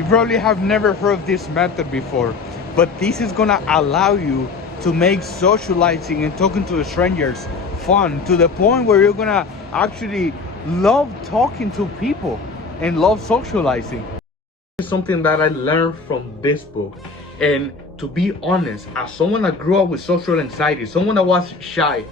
You probably have never heard of this method before, but this is gonna allow you to make socializing and talking to strangers fun, to the point where you're gonna actually love talking to people and love socializing. It's something that I learned from this book. And to be honest, as someone that grew up with social anxiety, someone that was shy,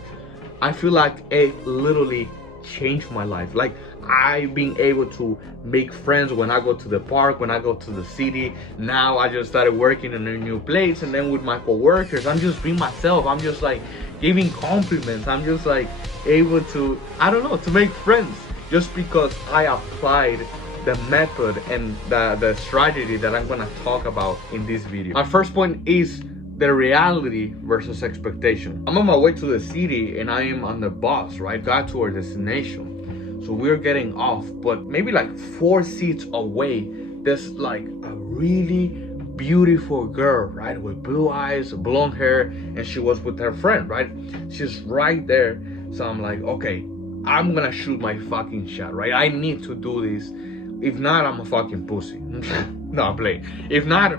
I feel like it literally changed my life. Like, I've been able to make friends when I go to the park, when I go to the city. Now I just started working in a new place, and then with my coworkers, I'm just being myself. I'm just like giving compliments. I'm just like able to, I don't know, to make friends, just because I applied the method and the strategy that I'm gonna talk about in this video. My first point is the reality versus expectation. I'm on my way to the city and I am on the bus, right? Got to our destination. So we're getting off, but maybe like 4 seats away, there's like a really beautiful girl, right? With blue eyes, blonde hair, and she was with her friend, right? She's right there. So I'm like, okay, I'm gonna shoot my fucking shot, right? I need to do this. If not, I'm a fucking pussy. No, I'm playing. If not,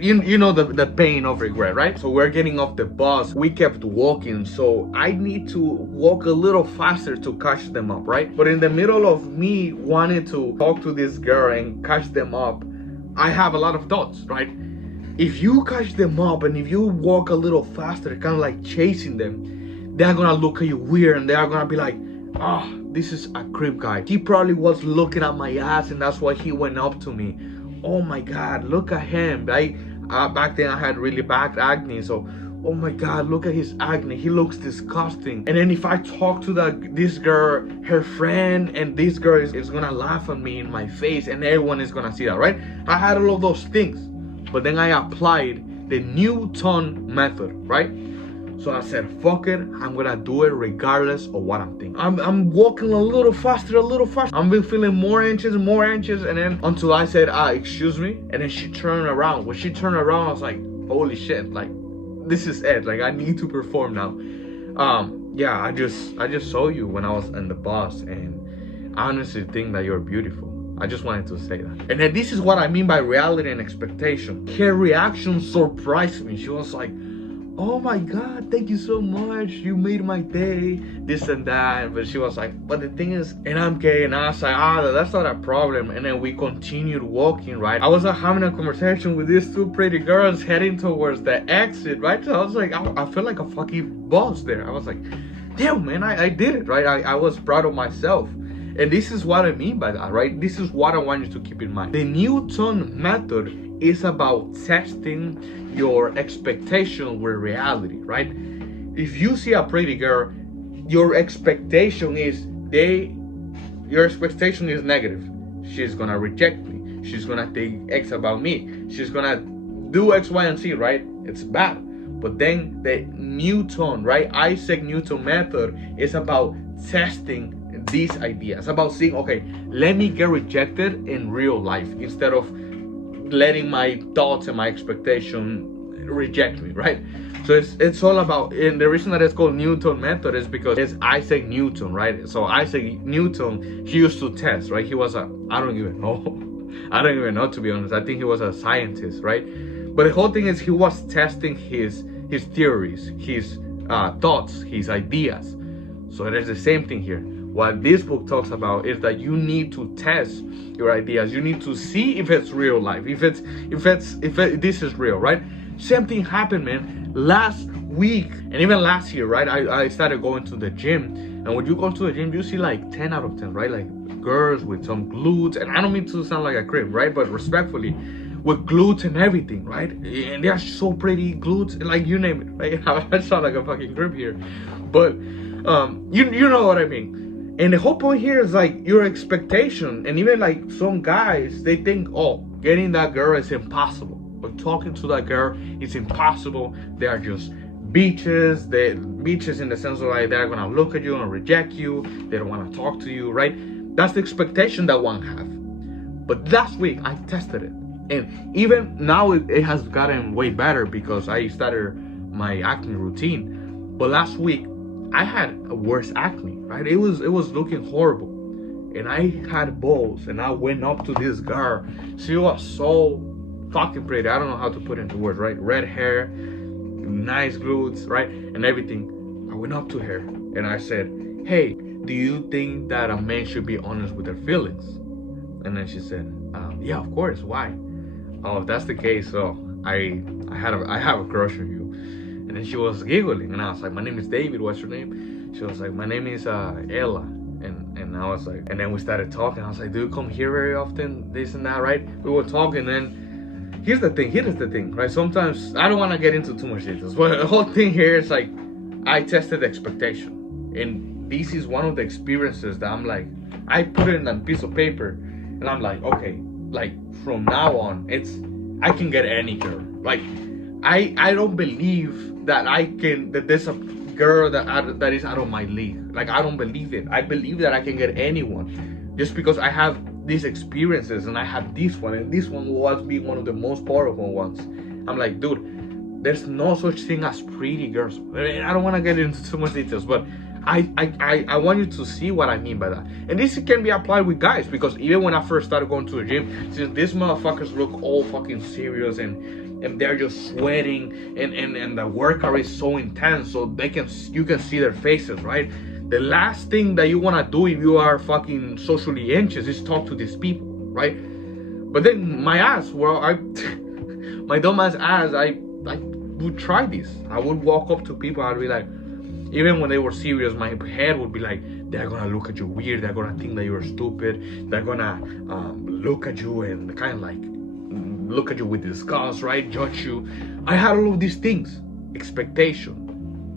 you know the pain of regret, right? So we're getting off the bus. We kept walking, so I need to walk a little faster to catch them up, right? But in the middle of me wanting to talk to this girl and catch them up, I have a lot of thoughts, right? If you catch them up and if you walk a little faster, kind of like chasing them, they're gonna look at you weird and they're gonna be like, oh, this is a creep guy. He probably was looking at my ass and that's why he went up to me. Oh my God, look at him, right? Back then I had really bad acne, so oh my God, look at his acne. He looks disgusting. And then if I talk to this girl, her friend, and this girl is gonna laugh at me in my face and everyone is gonna see that, right? I had all of those things, but then I applied the Newton method, right? So I said, fuck it, I'm gonna do it regardless of what I'm thinking. I'm walking a little faster. I'm feeling more anxious, and then until I said, excuse me, and then she turned around. When she turned around, I was like, holy shit, like, this is it. Like, I need to perform now. Yeah, I just saw you when I was in the bus, and I honestly think that you're beautiful. I just wanted to say that. And then this is what I mean by reality and expectation. Her reaction surprised me. She was like, oh my God, thank you so much. You made my day, this and that. But she was like, but the thing is, and I'm gay. And I was like, that's not a problem. And then we continued walking, right? I was having a conversation with these 2 pretty girls heading towards the exit, right? So I was like, I felt like a fucking boss there. I was like, damn, man, I did it, right? I was proud of myself. And this is what I mean by that, right? This is what I want you to keep in mind. The Newton method is about testing your expectation with reality, right? If you see a pretty girl, your expectation is negative. She's gonna reject me. She's gonna think X about me. She's gonna do X, Y, and Z, right? It's bad. But then the Newton, right? Isaac Newton method is about testing these ideas, about saying, okay, let me get rejected in real life instead of letting my thoughts and my expectation reject me, right? So it's all about, and the reason that it's called Newton method is because it's Isaac Newton, right? So Isaac Newton, he used to test, right? He was I don't even know, to be honest. I think he was a scientist, right? But the whole thing is he was testing his theories, his thoughts, his ideas. So it is the same thing here. What this book talks about is that you need to test your ideas. You need to see if it's real life, if this is real, right? Same thing happened, man. Last week and even last year, right? I started going to the gym, and when you go to the gym, you see like 10 out of 10, right? Like girls with some glutes, and I don't mean to sound like a creep, right? But respectfully, with glutes and everything, right? And they are so pretty, glutes, like you name it, right? I sound like a fucking creep here, but you know what I mean. And the whole point here is like your expectation. And even like some guys, they think, oh, getting that girl is impossible. But talking to that girl is impossible. They are just bitches. They're bitches in the sense of like they're gonna look at you and reject you. They don't want to talk to you, right? That's the expectation that one have. But last week I tested it. And even now it has gotten way better because I started my acne routine. But last week I had a worse acne, right? It was looking horrible. And I had balls, and I went up to this girl. She was so fucking pretty. I don't know how to put it into words, right? Red hair, nice glutes, right? And everything. I went up to her and I said, hey, do you think that a man should be honest with their feelings? And then she said, yeah, of course. Why? Oh, if that's the case, so I have a crush on you. And then she was giggling, and I was like, my name is David. What's your name? She was like, my name is Ella. And I was like, and then we started talking. I was like, do you come here very often? This and that, right? We were talking, and here's the thing, right? Sometimes I don't want to get into too much details, but the whole thing here is like, I tested expectation, and this is one of the experiences that I'm like, I put it in a piece of paper, and I'm like, okay, like from now on, I can get any girl. Like, I don't believe that there's a girl that is out of my league. Like, I don't believe it. I believe that I can get anyone just because I have these experiences, and I have this one, and this one was being one of the most powerful ones. I'm like, dude, there's no such thing as pretty girls. I don't want to get into too much details, but I want you to see what I mean by that. And this can be applied with guys, because even when I first started going to the gym, since these motherfuckers look all fucking serious and they're just sweating and the workout is so intense, so you can see their faces, right? The last thing that you want to do if you are fucking socially anxious is talk to these people, right? But then my ass, my dumb ass, I would try this. I would walk up to people, I'd be like, even when they were serious, my head would be like, they're gonna look at you weird, they're gonna think that you're stupid, they're gonna look at you and kind of like look at you with disgust, right? Judge you. I had all of these things. Expectation,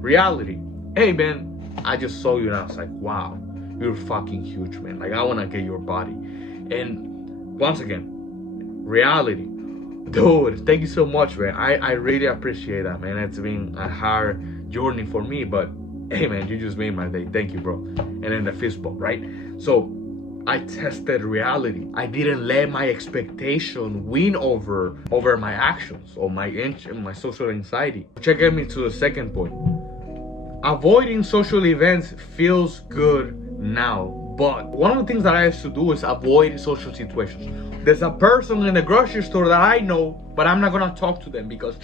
reality. Hey man, I just saw you and I was like, wow, you're fucking huge, man. Like, I wanna get your body. And once again, reality. Dude, thank you so much, man. I really appreciate that, man. It's been a hard journey for me, but hey man, you just made my day. Thank you, bro. And then the fist bump, right? So I tested reality. I didn't let my expectation win over my actions or my social anxiety. Which gets me to the second point. Avoiding social events feels good now, but one of the things that I used to do is avoid social situations. There's a person in the grocery store that I know, but I'm not gonna talk to them because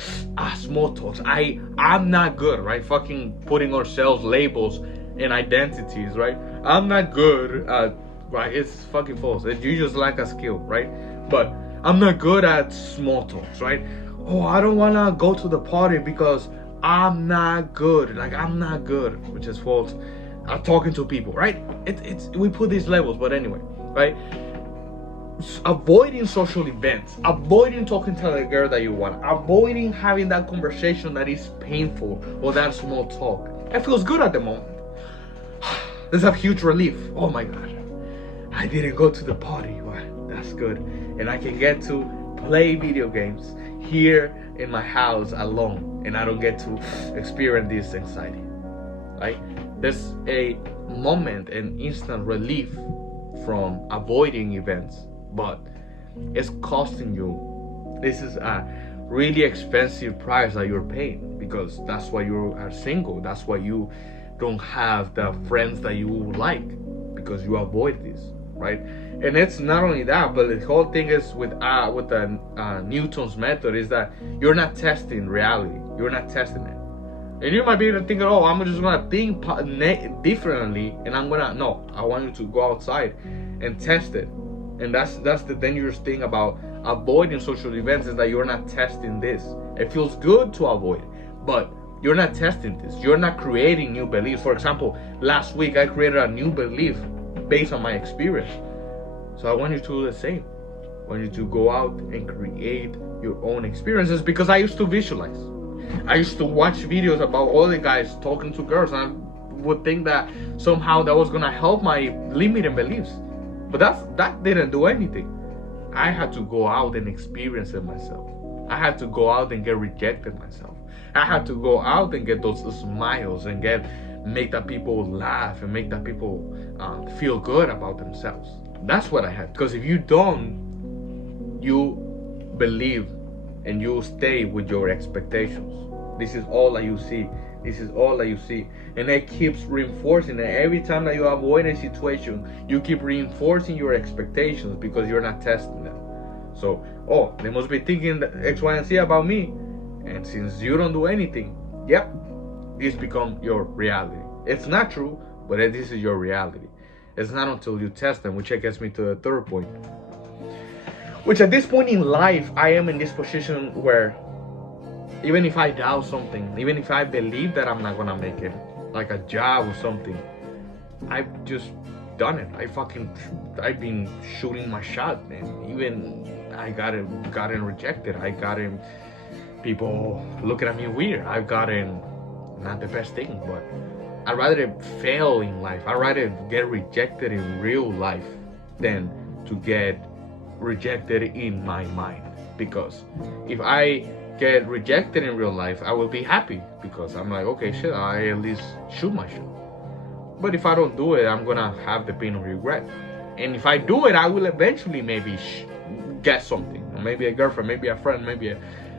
small talks. I'm not good, right? Fucking putting ourselves labels and identities, right? I'm not good at, right? It's fucking false. You just lack a skill, right? But I'm not good at small talks, right? Oh, I don't wanna go to the party because I'm not good. Like, I'm not good, which is false. Talking to people, right? We put these labels, but anyway, right? Avoiding social events, avoiding talking to the girl that you want, avoiding having that conversation that is painful or that small talk. It feels good at the moment. There's a huge relief. Oh my god, I didn't go to the party. Well, that's good, and I can get to play video games here in my house alone, and I don't get to experience this anxiety, right? There's a moment and instant relief from avoiding events, but it's costing you. This is a really expensive price that you're paying, because that's why you are single. That's why you don't have the friends that you would like, because you avoid this, right? And it's not only that, but the whole thing is with the Newton's method is that you're not testing reality. You're not testing it. And you might be thinking, oh, I'm just gonna think differently, and I want you to go outside and test it. And that's the dangerous thing about avoiding social events, is that you're not testing this. It feels good to avoid, but you're not testing this. You're not creating new beliefs. For example, last week I created a new belief based on my experience. So I want you to do the same. I want you to go out and create your own experiences, because I used to visualize. I used to watch videos about other guys talking to girls, and I would think that somehow that was gonna help my limiting beliefs. But that didn't do anything. I had to go out and experience it myself. I had to go out and get rejected myself. I had to go out and get those smiles and make the people laugh and make the people feel good about themselves. That's what I had. Because if you don't, you believe and you stay with your expectations. This is all that you see This is all that you see, and it keeps reinforcing it. Every time that you avoid a situation, you keep reinforcing your expectations because you're not testing them. So, oh, they must be thinking X, Y, and Z about me, and since you don't do anything, yep, this becomes your reality. It's not true, but this is your reality. It's not until you test them, which gets me to the third point. Which at this point in life, I am in this position where even if I doubt something, even if I believe that I'm not gonna make it, like a job or something, I've just done it. I've been shooting my shot, and even I gotten rejected. I gotten people looking at me weird. I've gotten not the best thing, but I'd rather fail in life. I'd rather get rejected in real life than to get rejected in my mind. Because if I get rejected in real life, I will be happy because I'm like, okay, shit, I at least shoot my shot. But if I don't do it, I'm gonna have the pain of regret. And if I do it, I will eventually maybe get something, maybe a girlfriend, maybe a friend, maybe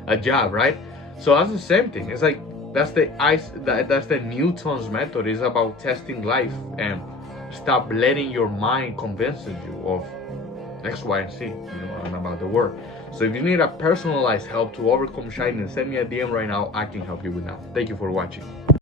a job, right? So that's the same thing. It's like that's the Newton's method. It's about testing life and stop letting your mind convince you of X, Y, and Z, and about the world. So if you need a personalized help to overcome shyness, send me a DM right now. I can help you with that. Thank you for watching.